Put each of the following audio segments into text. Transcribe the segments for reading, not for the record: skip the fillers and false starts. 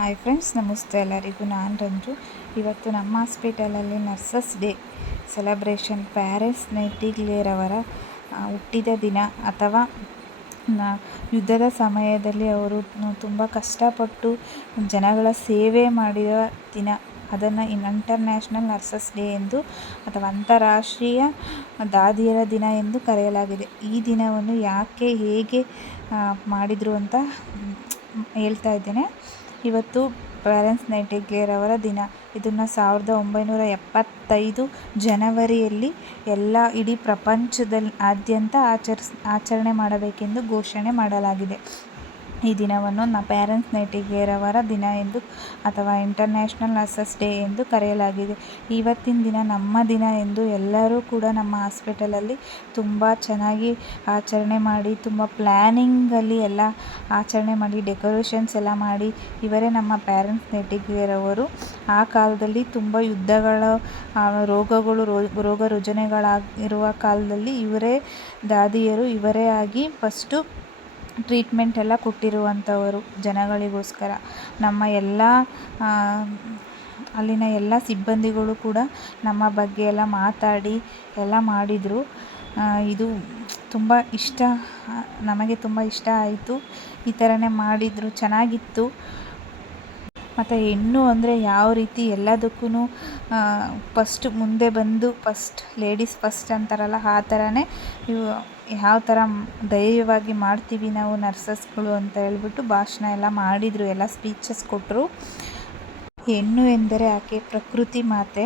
Hi friends, ನಮಸ್ತೆ ಎಲ್ಲರಿಗೂ. ನಾನು ರಂಜು. ಇವತ್ತು ನಮ್ಮ ಹಾಸ್ಪಿಟಲಲ್ಲಿ nurses day celebration, Paris Nightingale ಅವರ ಹುಟ್ಟಿದ ದಿನ ಅಥವಾ ಯುದ್ಧದ ಸಮಯದಲ್ಲಿ ಅವರು ತುಂಬ ಕಷ್ಟಪಟ್ಟು ಜನಗಳ ಸೇವೆ ಮಾಡಿದ ದಿನ. ಅದನ್ನು ಇಂಟರ್ನ್ಯಾಷನಲ್ ನರ್ಸಸ್ ಡೇ ಎಂದು ಅಥವಾ ಅಂತಾರಾಷ್ಟ್ರೀಯ ದಾದಿಯರ ದಿನ ಎಂದು ಕರೆಯಲಾಗಿದೆ. ಈ ದಿನವನ್ನು ಯಾಕೆ ಹೇಗೆ ಮಾಡಿದರು ಅಂತ ಹೇಳ್ತಾ ಇದ್ದೇನೆ. ಇವತ್ತು ಪ್ಯಾರಿಸ್ ನೈಟಿಂಗೇಲ್ ಅವರ ದಿನ. ಇದನ್ನು 1975 ಜನವರಿಯಲ್ಲಿ ಇಡೀ ಪ್ರಪಂಚದಾದ್ಯಂತ ಆಚರಣೆ ಮಾಡಬೇಕೆಂದು ಘೋಷಣೆ ಮಾಡಲಾಗಿದೆ. ಈ ದಿನವನ್ನು ಪ್ಯಾರಿಸ್ ನೈಟಿಂಗೇಲ್ ಅವರ ದಿನ ಎಂದು ಅಥವಾ ಇಂಟರ್ನ್ಯಾಷನಲ್ ನರ್ಸಸ್ ಡೇ ಎಂದು ಕರೆಯಲಾಗಿದೆ. ಇವತ್ತಿನ ದಿನ ನಮ್ಮ ದಿನ ಎಂದು ಎಲ್ಲರೂ ಕೂಡ ನಮ್ಮ ಹಾಸ್ಪಿಟಲಲ್ಲಿ ತುಂಬ ಚೆನ್ನಾಗಿ ಆಚರಣೆ ಮಾಡಿ, ತುಂಬ ಪ್ಲ್ಯಾನಿಂಗಲ್ಲಿ ಎಲ್ಲ ಆಚರಣೆ ಮಾಡಿ, ಡೆಕೋರೇಷನ್ಸ್ ಎಲ್ಲ ಮಾಡಿ, ಇವರೇ ನಮ್ಮ ಪ್ಯಾರಿಸ್ ನೈಟಿಂಗೇಲ್ ಅವರು. ಆ ಕಾಲದಲ್ಲಿ ತುಂಬ ಯುದ್ಧಗಳ ರೋಗ ರುಜಿನಗಳಾಗಿರುವ ಕಾಲದಲ್ಲಿ ಇವರೇ ದಾದಿಯರು, ಇವರೇ ಆಗಿ ಫಸ್ಟು ಟ್ರೀಟ್ಮೆಂಟ್ ಎಲ್ಲ ಕೊಟ್ಟಿರುವಂಥವರು ಜನಗಳಿಗೋಸ್ಕರ. ನಮ್ಮ ಎಲ್ಲ ಅಲ್ಲಿನ ಎಲ್ಲ ಸಿಬ್ಬಂದಿಗಳು ಕೂಡ ನಮ್ಮ ಬಗ್ಗೆ ಎಲ್ಲ ಮಾತಾಡಿ ಎಲ್ಲ ಮಾಡಿದರು. ಇದು ತುಂಬ ನಮಗೆ ತುಂಬ ಇಷ್ಟ ಆಯಿತು. ಈ ಥರನೇ ಮಾಡಿದರು, ಚೆನ್ನಾಗಿತ್ತು. ಮತ್ತು ಹೆಣ್ಣು ಅಂದರೆ ಯಾವ ರೀತಿ ಎಲ್ಲದಕ್ಕೂ ಫಸ್ಟ್ ಮುಂದೆ ಬಂದು ಲೇಡೀಸ್ ಫಸ್ಟ್ ಅಂತಾರಲ್ಲ, ಆ ಥರನೇ ಯಾವ ಥರ ಧೈರ್ಯವಾಗಿ ಮಾಡ್ತೀವಿ ನಾವು ನರ್ಸಸ್ಗಳು ಅಂತ ಹೇಳ್ಬಿಟ್ಟು ಭಾಷಣ ಎಲ್ಲ ಮಾಡಿದರು, ಎಲ್ಲ ಸ್ಪೀಚಸ್ ಕೊಟ್ಟರು. ಹೆಣ್ಣು ಎಂದರೆ ಆಕೆ ಪ್ರಕೃತಿ ಮಾತೆ,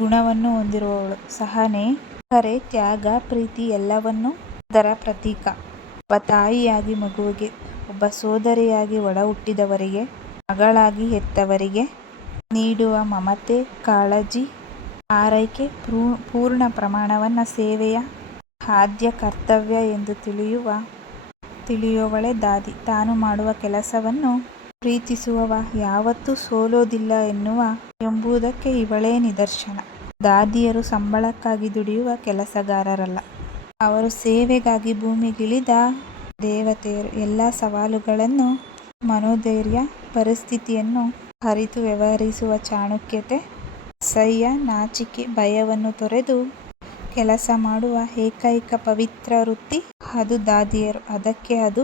ಗುಣವನ್ನು ಹೊಂದಿರುವವಳು, ಸಹನೆ, ಕರೆ, ತ್ಯಾಗ, ಪ್ರೀತಿ ಎಲ್ಲವನ್ನೂ ಅದರ ಪ್ರತೀಕ. ಒಬ್ಬ ತಾಯಿಯಾಗಿ ಮಗುವಿಗೆ, ಒಬ್ಬ ಸೋದರಿಯಾಗಿ ಒಡ ಹುಟ್ಟಿದವರಿಗೆ, ಮಗಳಾಗಿ ಹೆತ್ತವರಿಗೆ ನೀಡುವ ಮಮತೆ, ಕಾಳಜಿ, ಆರೈಕೆ, ಪೂರ್ಣ ಪ್ರಮಾಣವನ್ನು ಸೇವೆಯ ಆದ್ಯ ಕರ್ತವ್ಯ ಎಂದು ತಿಳಿಯುವವಳೇ ದಾದಿ. ತಾನು ಮಾಡುವ ಕೆಲಸವನ್ನು ಪ್ರೀತಿಸುವವ ಯಾವತ್ತೂ ಸೋಲೋದಿಲ್ಲ ಎಂಬುದಕ್ಕೆ ಇವಳೇ ನಿದರ್ಶನ. ದಾದಿಯರು ಸಂಬಳಕ್ಕಾಗಿ ದುಡಿಯುವ ಕೆಲಸಗಾರರಲ್ಲ, ಅವರು ಸೇವೆಗಾಗಿ ಭೂಮಿಗಿಳಿದ ದೇವತೆಯರು. ಎಲ್ಲ ಸವಾಲುಗಳನ್ನು ಮನೋಧೈರ್ಯ, ಪರಿಸ್ಥಿತಿಯನ್ನು ಅರಿತು ವ್ಯವಹರಿಸುವ ಚಾಣುಕ್ಯತೆ, ಅಸಹ್ಯ, ನಾಚಿಕೆ, ಭಯವನ್ನು ತೊರೆದು ಕೆಲಸ ಮಾಡುವ ಏಕೈಕ ಪವಿತ್ರ ವೃತ್ತಿ ಅದು ದಾದಿಯರು. ಅದಕ್ಕೆ ಅದು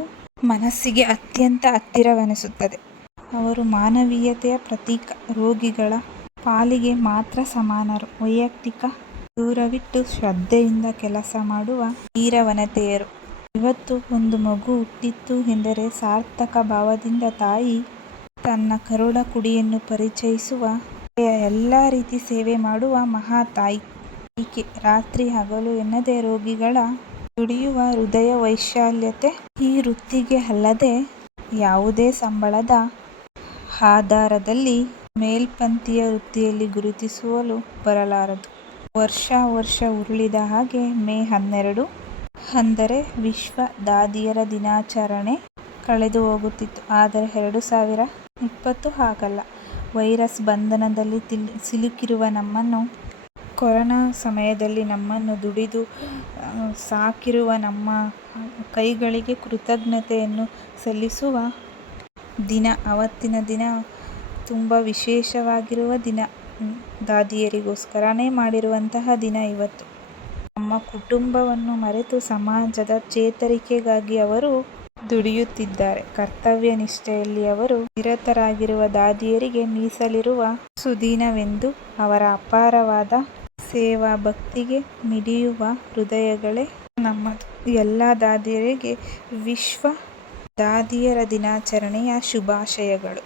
ಮನಸ್ಸಿಗೆ ಅತ್ಯಂತ ಹತ್ತಿರವೆನಿಸುತ್ತದೆ. ಅವರು ಮಾನವೀಯತೆಯ ಪ್ರತೀಕ. ರೋಗಿಗಳ ಪಾಲಿಗೆ ಮಾತ್ರ ಸಮಾನರು. ವೈಯಕ್ತಿಕ ದೂರವಿಟ್ಟು ಶ್ರದ್ಧೆಯಿಂದ ಕೆಲಸ ಮಾಡುವ ವೀರವನಿತೆಯರು. ಇವತ್ತು ಒಂದು ಮಗು ಹುಟ್ಟಿತು ಎಂದರೆ ಸಾರ್ಥಕ ಭಾವದಿಂದ ತಾಯಿ ತನ್ನ ಕರುಳ ಕುಡಿಯನ್ನು ಪರಿಚಯಿಸುವ, ಎಲ್ಲ ರೀತಿ ಸೇವೆ ಮಾಡುವ ಮಹಾ ತಾಯಿ ಈಕೆ. ರಾತ್ರಿ ಹಗಲು ಎನ್ನದೆ ರೋಗಿಗಳ ದುಡಿಯುವ ಹೃದಯ ವೈಶಾಲ್ಯತೆ ಈ ವೃತ್ತಿಗೆ ಅಲ್ಲದೆ ಯಾವುದೇ ಸಂಬಳದ ಆಧಾರದಲ್ಲಿ ಮೇಲ್ಪಂಕ್ತಿಯ ವೃತ್ತಿಯಲ್ಲಿ ಗುರುತಿಸಲು ಬರಲಾರದು. ವರ್ಷ ಉರುಳಿದ ಹಾಗೆ ಮೇ 12 ಅಂದರೆ ವಿಶ್ವ ದಾದಿಯರ ದಿನಾಚರಣೆ ಕಳೆದು ಹೋಗುತ್ತಿತ್ತು. ಆದರೆ 2020 ಹಾಗಲ್ಲ. ವೈರಸ್ ಬಂಧನದಲ್ಲಿ ಸಿಲುಕಿರುವ ನಮ್ಮನ್ನು, ಕೊರೋನಾ ಸಮಯದಲ್ಲಿ ನಮ್ಮನ್ನು ದುಡಿದು ಸಾಕಿರುವ ನಮ್ಮ ಕೈಗಳಿಗೆ ಕೃತಜ್ಞತೆಯನ್ನು ಸಲ್ಲಿಸುವ ದಿನ. ಅವತ್ತಿನ ದಿನ ತುಂಬ ವಿಶೇಷವಾಗಿರುವ ದಿನ. ದಾದಿಯರಿಗೋಸ್ಕರನೇ ಮಾಡಿರುವಂತಹ ದಿನ ಇವತ್ತು. ನಮ್ಮ ಕುಟುಂಬವನ್ನು ಮರೆತು ಸಮಾಜದ ಚೇತರಿಕೆಗಾಗಿ ಅವರು ದುಡಿಯುತ್ತಿದ್ದಾರೆ. ಕರ್ತವ್ಯ ನಿಷ್ಠೆಯಲ್ಲಿ ಅವರು ನಿರತರಾಗಿರುವ ದಾದಿಯರಿಗೆ ಮೀಸಲಿರುವ ಸುದಿನವೆಂದು, ಅವರ ಅಪಾರವಾದ ಸೇವಾ ಭಕ್ತಿಗೆ ಮಿಡಿಯುವ ಹೃದಯಗಳೇ ನಮ್ಮದು. ಎಲ್ಲ ದಾದಿಯರಿಗೆ ವಿಶ್ವ ದಾದಿಯರ ದಿನಾಚರಣೆಯ ಶುಭಾಶಯಗಳು.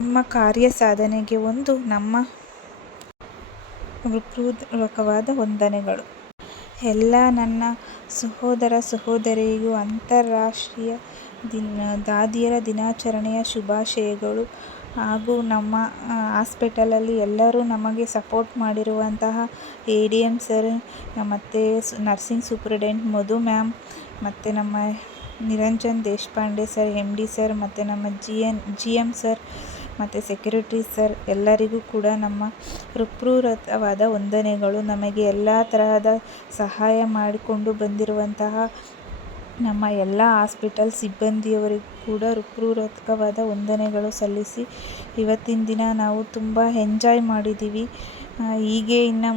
ನಿಮ್ಮ ಕಾರ್ಯ ಸಾಧನೆಗೆ ನಮ್ಮ ಹೃತ್ಪೂರ್ವಕವಾದ ವಂದನೆಗಳು. ಎಲ್ಲ ನನ್ನ ಸಹೋದರ ಸಹೋದರಿಯರಿಗೂ ಅಂತಾರಾಷ್ಟ್ರೀಯ ದಾದಿಯರ ದಿನಾಚರಣೆಯ ಶುಭಾಶಯಗಳು. ಹಾಗೂ ನಮ್ಮ ಹಾಸ್ಪಿಟಲಲ್ಲಿ ಎಲ್ಲರೂ ನಮಗೆ ಸಪೋರ್ಟ್ ಮಾಡಿರುವಂತಹ ADM ಸರ್, ಮತ್ತು ನರ್ಸಿಂಗ್ ಸೂಪ್ರಿಡೆಂಟ್ ಮಧು ಮ್ಯಾಮ್, ಮತ್ತು ನಮ್ಮ Niranjan Deshpande sir, MD sir, ಮತ್ತು ನಮ್ಮ GM ಸರ್, ಮತ್ತು ಸೆಕ್ಯೂರಿಟಿ ಸರ್, ಎಲ್ಲರಿಗೂ ಕೂಡ ನಮ್ಮ ಹೃತ್ಪೂರ್ವಕವಾದ ವಂದನೆಗಳು. ನಮಗೆ ಎಲ್ಲ ತರಹದ ಸಹಾಯ ಮಾಡಿಕೊಂಡು ಬಂದಿರುವಂತಹ ನಮ್ಮ ಎಲ್ಲ ಹಾಸ್ಪಿಟಲ್ ಸಿಬ್ಬಂದಿಯವರಿಗೂ ಕೂಡ ಹೃತ್ಪೂರ್ವಕವಾದ ವಂದನೆಗಳು ಸಲ್ಲಿಸಿ. ಇವತ್ತಿನ ದಿನ ನಾವು ತುಂಬ ಎಂಜಾಯ್ ಮಾಡಿದ್ದೀವಿ. ಹೀಗೆ ಇನ್ನು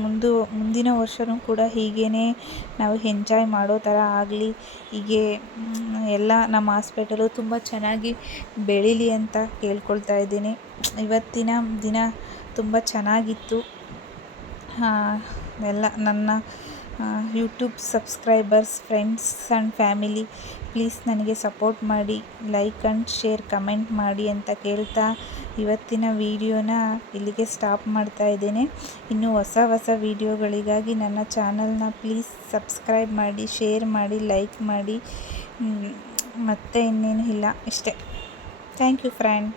ಮುಂದಿನ ವರ್ಷವೂ ಕೂಡ ಹೀಗೇ ನಾವು ಎಂಜಾಯ್ ಮಾಡೋ ಥರ ಆಗಲಿ. ಹೀಗೆ ಎಲ್ಲ ನಮ್ಮ ಹಾಸ್ಪಿಟಲು ತುಂಬ ಚೆನ್ನಾಗಿ ಬೆಳೀಲಿ ಅಂತ ಕೇಳ್ಕೊಳ್ತಾ ಇದ್ದೀನಿ. ಇವತ್ತಿನ ದಿನ ತುಂಬ ಚೆನ್ನಾಗಿತ್ತು. ಎಲ್ಲ ನನ್ನ YouTube subscribers, friends and family, please ನನಗೆ ಸಪೋರ್ಟ್ ಮಾಡಿ, ಲೈಕ್ ಆ್ಯಂಡ್ ಶೇರ್, ಕಮೆಂಟ್ ಮಾಡಿ ಅಂತ ಕೇಳ್ತಾ ಇವತ್ತಿನ ವಿಡಿಯೋನ ಇಲ್ಲಿಗೆ ಸ್ಟಾಪ್ ಮಾಡ್ತಾ ಇದ್ದೇನೆ. ಇನ್ನು ಹೊಸ ವಿಡಿಯೋಗಳಿಗಾಗಿ ನನ್ನ ಚಾನಲ್ನ ಪ್ಲೀಸ್ ಸಬ್ಸ್ಕ್ರೈಬ್ ಮಾಡಿ, ಶೇರ್ ಮಾಡಿ, ಲೈಕ್ ಮಾಡಿ. ಮತ್ತೆ ಇನ್ನೇನು ಇಲ್ಲ, ಇಷ್ಟೇ. Thank you friend.